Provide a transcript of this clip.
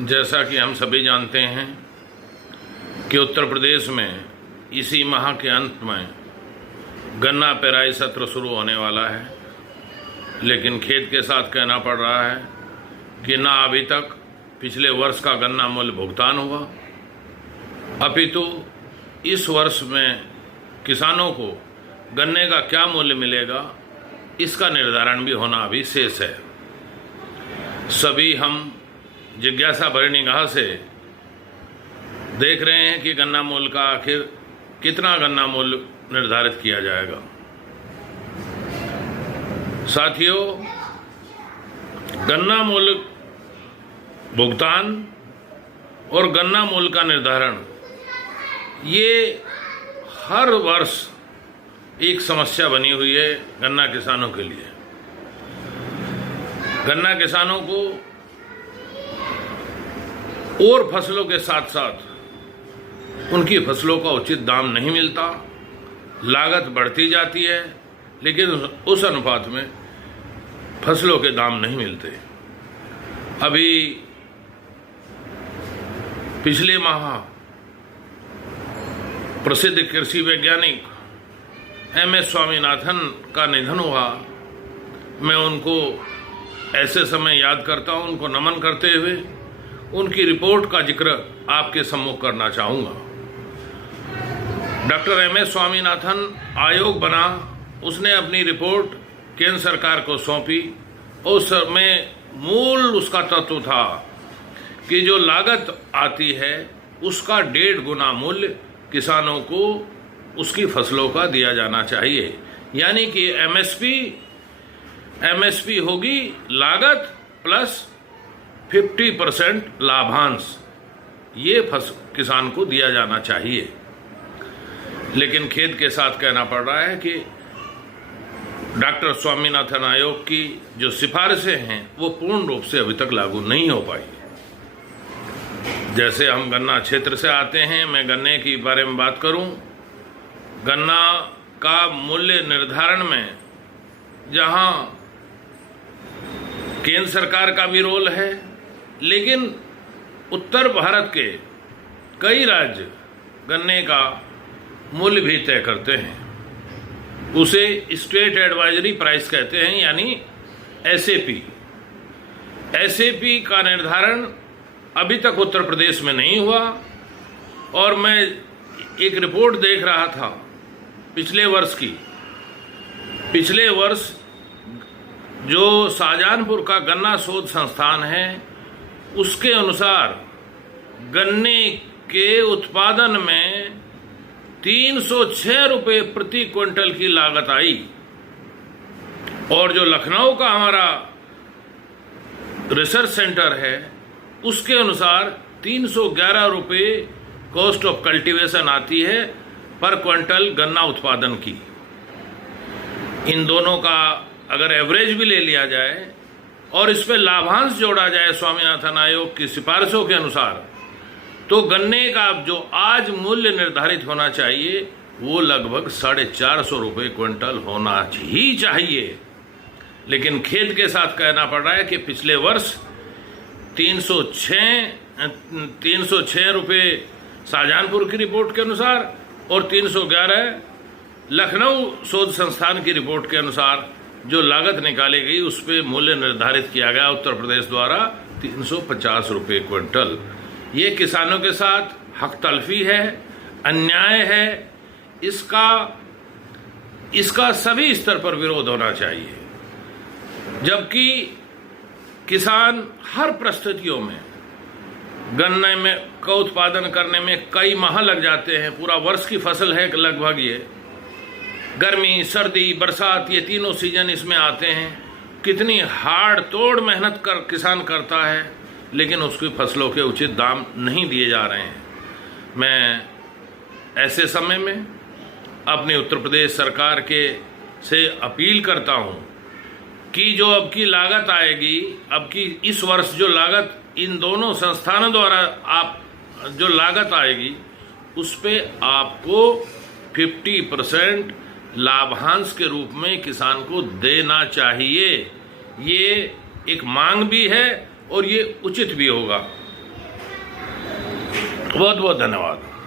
जैसा कि हम सभी जानते हैं कि उत्तर प्रदेश में इसी माह के अंत में गन्ना पेराई सत्र शुरू होने वाला है, लेकिन खेद के साथ कहना पड़ रहा है कि ना अभी तक पिछले वर्ष का गन्ना मूल्य भुगतान हुआ, अपितु इस वर्ष में किसानों को गन्ने का क्या मूल्य मिलेगा इसका निर्धारण भी होना अभी शेष है। सभी हम जिज्ञासा भरी निगाह से देख रहे हैं कि गन्ना मूल्य का आखिर कितना गन्ना मूल्य निर्धारित किया जाएगा। साथियों, गन्ना मूल्य भुगतान और गन्ना मूल्य का निर्धारण ये हर वर्ष एक समस्या बनी हुई है गन्ना किसानों के लिए। गन्ना किसानों को और फसलों के साथ साथ उनकी फसलों का उचित दाम नहीं मिलता, लागत बढ़ती जाती है, लेकिन उस अनुपात में फसलों के दाम नहीं मिलते। अभी पिछले माह प्रसिद्ध कृषि वैज्ञानिक एमएस स्वामीनाथन का निधन हुआ। मैं उनको ऐसे समय याद करता हूं, उनको नमन करते हुए उनकी रिपोर्ट का जिक्र आपके सम्मुख करना चाहूँगा। डॉक्टर एमएस स्वामीनाथन आयोग बना, उसने अपनी रिपोर्ट केंद्र सरकार को सौंपी। उस समय मूल उसका तत्व था कि जो लागत आती है उसका 1.5 गुना मूल्य किसानों को उसकी फसलों का दिया जाना चाहिए, यानी कि एमएसपी होगी लागत प्लस 50% लाभांश, ये किसान को दिया जाना चाहिए। लेकिन खेद के साथ कहना पड़ रहा है कि डॉक्टर स्वामीनाथन आयोग की जो सिफारिशें हैं वो पूर्ण रूप से अभी तक लागू नहीं हो पाई। जैसे हम गन्ना क्षेत्र से आते हैं, मैं गन्ने के बारे में बात करूं, गन्ना का मूल्य निर्धारण में जहां केंद्र सरकार का भी रोल है, लेकिन उत्तर भारत के कई राज्य गन्ने का मूल्य भी तय करते हैं। उसे स्टेट एडवाइजरी प्राइस कहते हैं, यानी एसएपी का निर्धारण अभी तक उत्तर प्रदेश में नहीं हुआ। और मैं एक रिपोर्ट देख रहा था पिछले वर्ष की। पिछले वर्ष जो शाहजहांपुर का गन्ना शोध संस्थान है, उसके अनुसार गन्ने के उत्पादन में 306 रुपये प्रति क्विंटल की लागत आई। और जो लखनऊ का हमारा रिसर्च सेंटर है, उसके अनुसार 311 रुपये कॉस्ट ऑफ कल्टीवेशन आती है पर क्विंटल गन्ना उत्पादन की। इन दोनों का अगर एवरेज भी ले लिया जाए और इस पे लाभांश जोड़ा जाए स्वामीनाथन आयोग की सिफारिशों के अनुसार, तो गन्ने का जो आज मूल्य निर्धारित होना चाहिए वो लगभग 450 रुपये क्विंटल होना ही चाहिए। लेकिन खेद के साथ कहना पड़ रहा है कि पिछले वर्ष 306 रुपये शाहजहांपुर की रिपोर्ट के अनुसार और 311 लखनऊ शोध संस्थान की रिपोर्ट के अनुसार जो लागत निकाली गई उस पे मूल्य निर्धारित किया गया उत्तर प्रदेश द्वारा 350 रुपये क्विंटल। ये किसानों के साथ हक तलफी है, अन्याय है। इसका सभी स्तर पर विरोध होना चाहिए। जबकि किसान हर परिस्थितियों में गन्ने में का उत्पादन करने में कई माह लग जाते हैं, पूरा वर्ष की फसल है लगभग। ये गर्मी, सर्दी, बरसात, ये तीनों सीजन इसमें आते हैं। कितनी हाड़ तोड़ मेहनत किसान करता है, लेकिन उसकी फसलों के उचित दाम नहीं दिए जा रहे हैं। मैं ऐसे समय में अपनी उत्तर प्रदेश सरकार से अपील करता हूं कि जो अब की लागत आएगी, अब की इस वर्ष जो लागत इन दोनों संस्थानों द्वारा जो लागत आएगी, उस पे आपको 50% लाभांश के रूप में किसान को देना चाहिए। ये एक मांग भी है और ये उचित भी होगा। बहुत बहुत धन्यवाद।